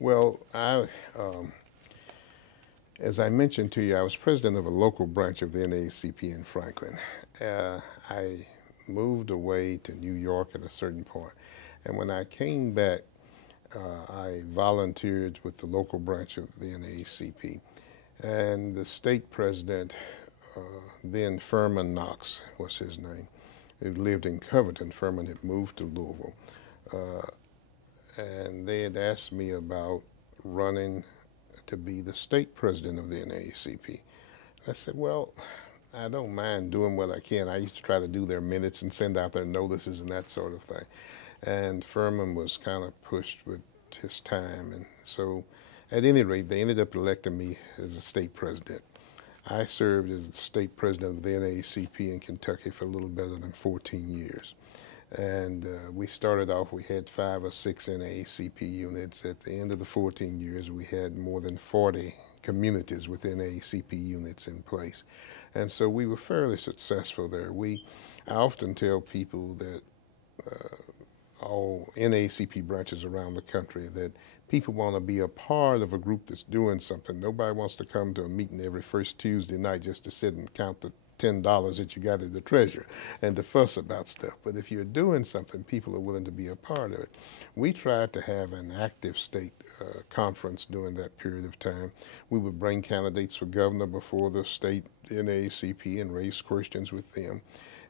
Well, as I mentioned to you, I was president of a local branch of the NAACP in Franklin. I moved away to New York at a certain point, and when I came back, I volunteered with the local branch of the NAACP, and the state president, then Furman Knox was his name, who lived in Covington. Furman had moved to Louisville, and they had asked me about running to be the state president of the NAACP. I said, well, I don't mind doing what I can. I used to try to do their minutes and send out their notices and that sort of thing. And Furman was kind of pushed with his time. And so at any rate, they ended up electing me as a state president. I served as the state president of the NAACP in Kentucky for a little better than 14 years. And we started off, we had 5 or 6 NAACP units. At the end of the 14 years, we had more than 40 communities with NAACP units in place. And so we were fairly successful there. I often tell people that all NAACP branches around the country that people want to be a part of a group that's doing something. Nobody wants to come to a meeting every first Tuesday night just to sit and count the $10 that you got at the treasurer and to fuss about stuff. But if you're doing something, people are willing to be a part of it. We tried to have an active state conference during that period of time. We would bring candidates for governor before the state NAACP and raise questions with them.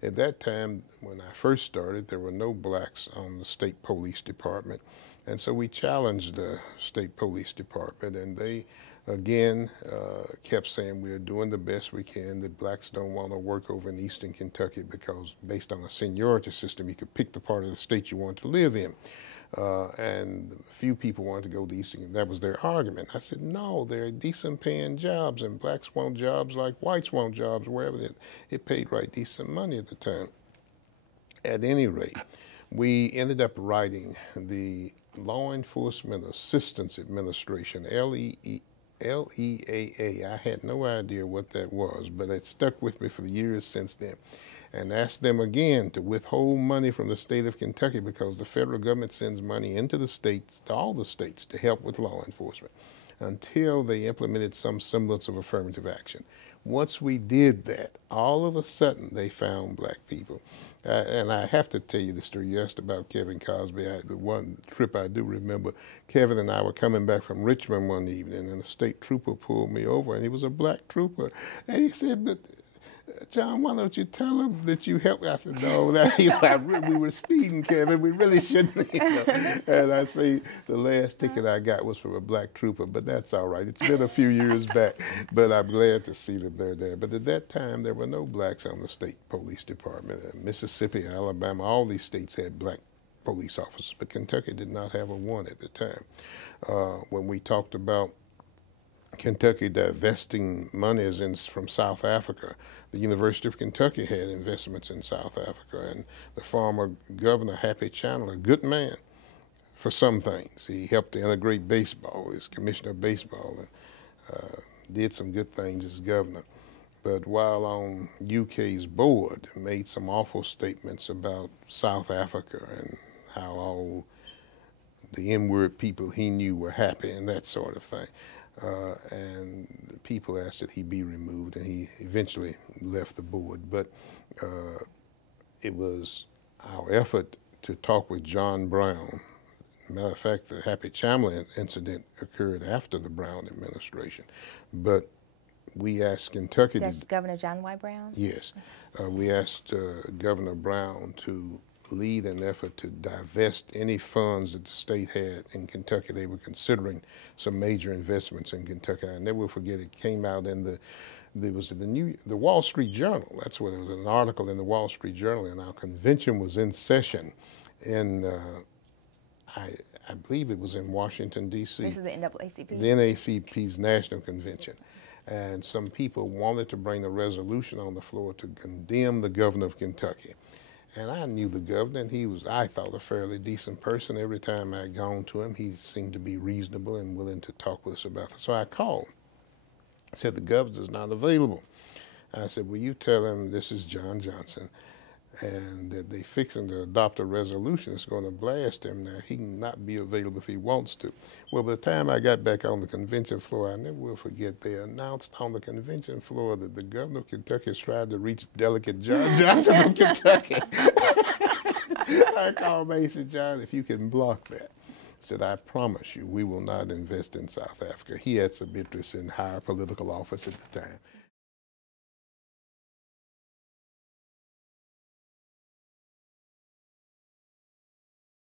At that time, when I first started, there were no blacks on the state police department. And so we challenged the state police department, and they again kept saying we're doing the best we can, that blacks don't want to work over in eastern Kentucky because based on a seniority system, you could pick the part of the state you want to live in. And few people wanted to go to eastern. That was their argument. I said, no, they're decent paying jobs, and blacks want jobs like whites want jobs, wherever it paid right decent money at the time. At any rate, we ended up writing the Law Enforcement Assistance Administration, LEAA. I had no idea what that was, but it stuck with me for the years since then. And asked them again to withhold money from the state of Kentucky because the federal government sends money into the states, to all the states, to help with law enforcement until they implemented some semblance of affirmative action. Once we did that, all of a sudden they found black people. And I have to tell you the story. You asked about Kevin Cosby. The one trip I do remember, Kevin and I were coming back from Richmond one evening, and a state trooper pulled me over, and he was a black trooper. And he said, but John, why don't you tell him that you helped me? I said, no, we were speeding, Kevin. We really shouldn't. And I say the last ticket I got was from a black trooper, but that's all right. It's been a few years back, but I'm glad to see that they're there. But at that time, there were no blacks on the state police department. Mississippi, Alabama, all these states had black police officers, but Kentucky did not have a one at the time. When we talked about Kentucky divesting monies from South Africa, the University of Kentucky had investments in South Africa, and the former governor, Happy Chandler, a good man for some things. He helped to integrate baseball. He was commissioner of baseball and did some good things as governor. But while on UK's board, made some awful statements about South Africa and how all the N-word people he knew were happy and that sort of thing. And people asked that he be removed, and he eventually left the board. But it was our effort to talk with John Brown. Matter of fact, the Happy Chandler incident occurred after the Brown administration. But we asked Kentucky— That's Governor John Y. Brown? Yes. We asked Governor Brown to lead an effort to divest any funds that the state had in Kentucky. They were considering some major investments in Kentucky. I never forget, it came out in the Wall Street Journal. That's where there was an article in the Wall Street Journal, and our convention was in session in, I believe it was in Washington, D.C. This is the NAACP? The NAACP's national convention. And some people wanted to bring a resolution on the floor to condemn the governor of Kentucky. And I knew the governor, and he was, I thought, a fairly decent person. Every time I'd gone to him, he seemed to be reasonable and willing to talk with us about it. So I called. I said, the governor's not available. I said, will you tell him this is John Johnson? and that they fixing to adopt a resolution that's going to blast him. Now, he can not be available if he wants to. Well, by the time I got back on the convention floor, I never will forget, they announced on the convention floor that the governor of Kentucky has tried to reach Delegate John Johnson from Kentucky. I called Mason John, if you can block that. Said, I promise you, we will not invest in South Africa. He had some interest in higher political office at the time.